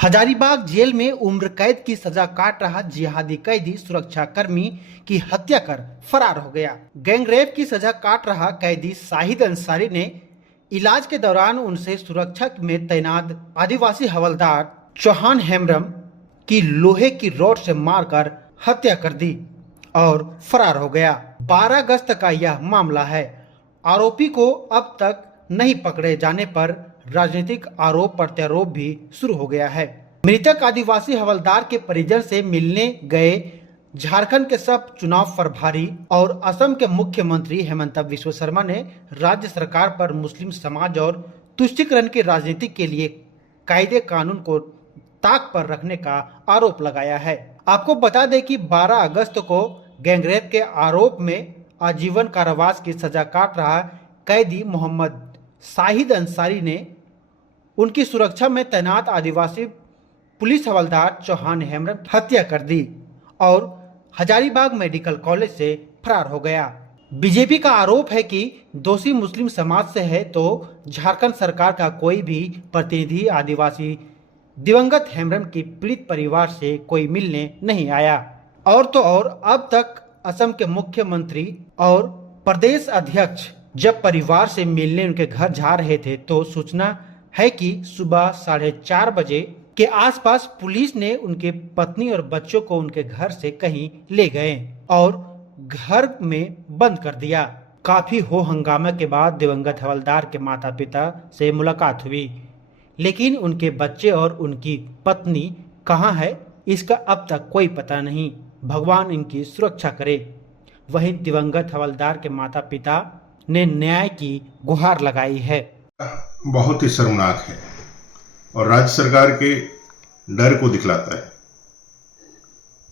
Hazaribagh jail में उम्र कैद की सजा काट रहा जिहादी कैदी सुरक्षा कर्मी की हत्या कर फरार हो गया। गैंगरेप की सजा काट रहा कैदी शाहिद अंसारी ने इलाज के दौरान उनसे सुरक्षा में तैनात आदिवासी हवलदार चौहान हेम्ब्रम की लोहे की रॉड से मारकर हत्या कर दी और फरार हो गया। 12 अगस्त का यह मामला है। आरोपी को अब तक नहीं पकड़े जाने पर राजनीतिक आरोप प्रत्यारोप भी शुरू हो गया है। मृतक आदिवासी हवलदार के परिजन से मिलने गए झारखंड के सब चुनाव प्रभारी और असम के मुख्यमंत्री हेमंत बिस्वा शर्मा ने राज्य सरकार पर मुस्लिम समाज और तुष्टीकरण की राजनीति के लिए कायदे कानून को ताक पर रखने का आरोप लगाया है। आपको बता दें कि 12 अगस्त को गैंगरेप के आरोप में आजीवन कारावास की सजा काट रहा कैदी मोहम्मद शाहिद अंसारी ने उनकी सुरक्षा में तैनात आदिवासी पुलिस हवलदार चौहान हेम्ब्रम की हत्या कर दी और हजारीबाग मेडिकल कॉलेज से फरार हो गया। बीजेपी का आरोप है कि दोषी मुस्लिम समाज से है तो झारखंड सरकार का कोई भी प्रतिनिधि आदिवासी दिवंगत हेम्ब्रम की पीड़ित परिवार से कोई मिलने नहीं आया। और तो और अब तक असम के मुख्यमंत्री और प्रदेश अध्यक्ष जब परिवार से मिलने उनके घर जा रहे थे तो सूचना है कि सुबह 4:30 बजे के आसपास पुलिस ने उनके पत्नी और बच्चों को उनके घर से कहीं ले गए और घर में बंद कर दिया। काफी हो हंगामे के बाद दिवंगत हवलदार के माता पिता से मुलाकात हुई, लेकिन उनके बच्चे और उनकी पत्नी कहाँ है इसका अब तक कोई पता नहीं। भगवान इनकी सुरक्षा करे। वहीं दिवंगत हवलदार के माता पिता ने न्याय की गुहार लगाई है। बहुत ही शर्मनाक है और राज्य सरकार के डर को दिखलाता है।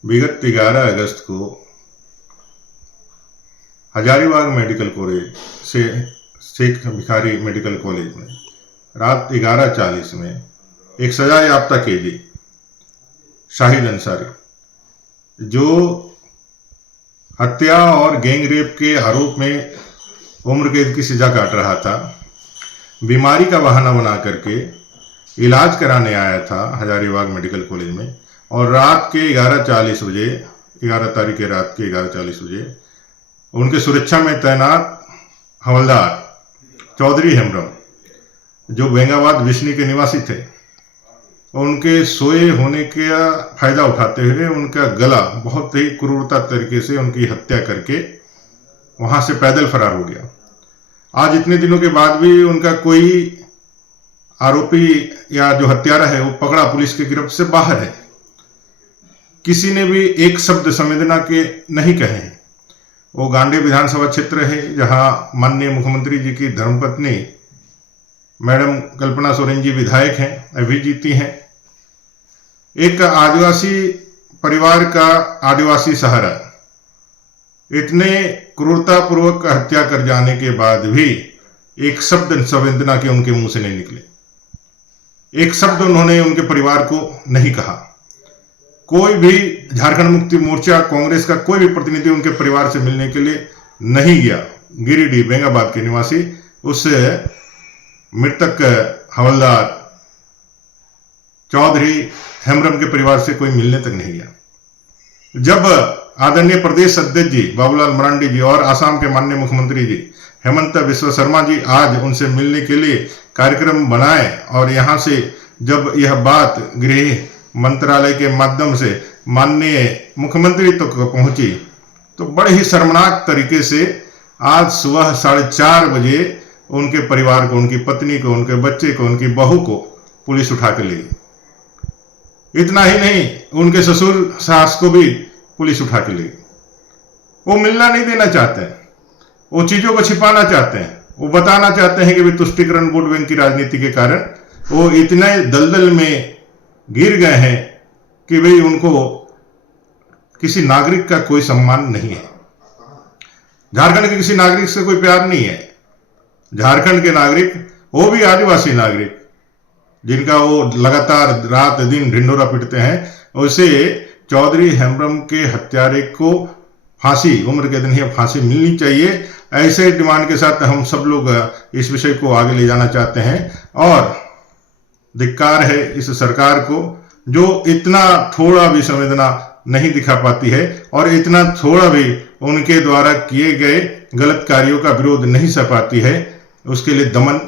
विगत 11 अगस्त को हजारीबाग मेडिकल कॉलेज से शेख भिखारी मेडिकल कॉलेज में रात 11:40 में एक सजा याफ्ता कैदी शाहिद अंसारी जो हत्या और गैंगरेप के आरोप में उम्र कैद की सजा काट रहा था, बीमारी का बहाना बना करके इलाज कराने आया था हजारीबाग मेडिकल कॉलेज में और रात के 11:40 बजे 11 तारीख के रात के 11:40 बजे उनके सुरक्षा में तैनात हवलदार चौधरी हेम्ब्रम जो बेंगाबाद विष्णु के निवासी थे, उनके सोए होने का फायदा उठाते हुए उनका गला बहुत ही क्रूरता तरीके से उनकी हत्या करके वहां से पैदल फरार हो गया। आज इतने दिनों के बाद भी उनका कोई आरोपी या जो हत्यारा है वो पकड़ा पुलिस के गिरफ्त से बाहर है। किसी ने भी एक शब्द संवेदना के नहीं कहे हैं। वो गांडी विधानसभा क्षेत्र है जहां माननीय मुख्यमंत्री जी की धर्मपत्नी मैडम कल्पना सोरेन जी विधायक हैं, अभी जीती हैं। एक आदिवासी परिवार का आदिवासी सहारा इतने क्रूरतापूर्वक हत्या कर जाने के बाद भी एक शब्द संवेदना के उनके मुंह से नहीं निकले, एक शब्द उन्होंने उनके परिवार को नहीं कहा। कोई भी झारखंड मुक्ति मोर्चा कांग्रेस का कोई भी प्रतिनिधि उनके परिवार से मिलने के लिए नहीं गया। गिरिडीह बेंगाबाद के निवासी उस मृतक हवलदार चौधरी हेम्ब्रम के परिवार से कोई मिलने तक नहीं गया। जब आदरणीय प्रदेश अध्यक्ष जी बाबूलाल मरांडी जी और आसाम के माननीय मुख्यमंत्री जी हेमंत बिस्वा शर्मा जी आज उनसे मिलने के लिए कार्यक्रम बनाए और यहां से जब यह बात गृह मंत्रालय के माध्यम से माननीय मुख्यमंत्री तक पहुंची तो बड़े ही शर्मनाक तरीके से आज सुबह 4:30 बजे उनके परिवार को, उनकी पत्नी को, उनके बच्चे को, उनकी बहू को पुलिस उठा कर ले गई। इतना ही नहीं, उनके ससुर सास को भी पुलिस उठा के ले गई। वो मिलना नहीं देना चाहते हैं, वो चीजों को छिपाना चाहते हैं, वो बताना चाहते हैं कि भी तुष्टीकरण वोट बैंक की राजनीति के कारण वो इतने दलदल में गिर गए हैं कि भाई उनको किसी नागरिक का कोई सम्मान नहीं है। झारखंड के किसी नागरिक से कोई प्यार नहीं है। झारखंड के नागरिक, वो भी आदिवासी नागरिक जिनका वो लगातार रात दिन ढिंढोरा पीटते हैं, उसे चौधरी हेम्ब्रम के हत्यारे को फांसी, उम्र कैद नहीं फांसी मिलनी चाहिए। ऐसे डिमांड के साथ हम सब लोग इस विषय को आगे ले जाना चाहते हैं और धिक्कार है इस सरकार को जो इतना थोड़ा भी संवेदना नहीं दिखा पाती है और इतना थोड़ा भी उनके द्वारा किए गए गलत कार्यों का विरोध नहीं सह पाती है। उसके लिए दमन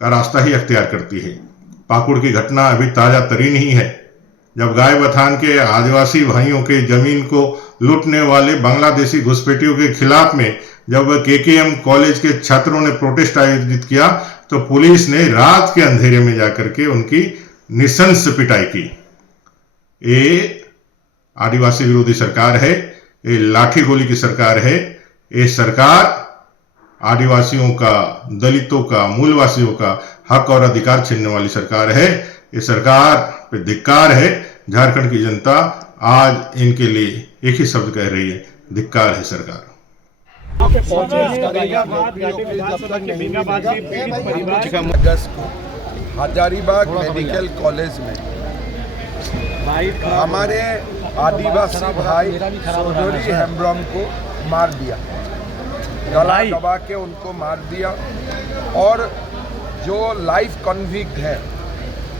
का रास्ता ही अख्तियार करती है। पाकुड़ की घटना अभी ताजा तरीन ही है, जब गाय बथान के आदिवासी भाइयों के जमीन को लूटने वाले बांग्लादेशी घुसपैठियों के खिलाफ में जब केकेएम कॉलेज के छात्रों ने प्रोटेस्ट आयोजित किया तो पुलिस ने रात के अंधेरे में जाकर के उनकी निशंस पिटाई की। ये आदिवासी विरोधी सरकार है, ये लाठी गोली की सरकार है। ये सरकार आदिवासियों का, दलितों का, मूलवासियों का हक और अधिकार छीनने वाली सरकार है। ये सरकार पे धिक्कार है। झारखंड की जनता आज इनके लिए एक ही शब्द कह रही है, धिक्कार है सरकार। अगस्त को हजारीबाग मेडिकल कॉलेज में हमारे आदिवासी भाई सोडोरी हेम्ब्रम को मार दिया, गला दबा के उनको मार दिया और जो लाइफ कन्विक्ट है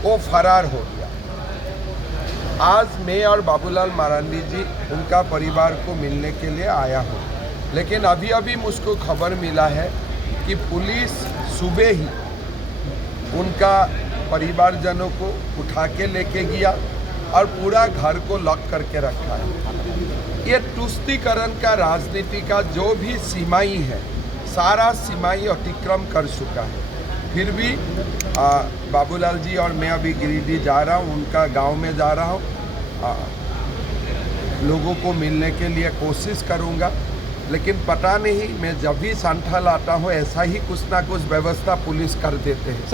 वो फरार हो गया। आज मैं और बाबूलाल मरांडी जी उनका परिवार को मिलने के लिए आया हूँ, लेकिन अभी अभी मुझको खबर मिला है कि पुलिस सुबह ही उनका परिवारजनों को उठा के लेके गया और पूरा घर को लॉक करके रखा है। ये तुष्टीकरण का राजनीति का जो भी सीमाई है, सारा सीमाई अतिक्रम कर चुका है। फिर भी बाबूलाल जी और मैं अभी गिरिडीह जा रहा हूँ, उनका गांव में जा रहा हूँ, लोगों को मिलने के लिए कोशिश करूँगा। लेकिन पता नहीं, मैं जब भी संथाल आता हूँ ऐसा ही कुछ ना कुछ व्यवस्था पुलिस कर देते हैं।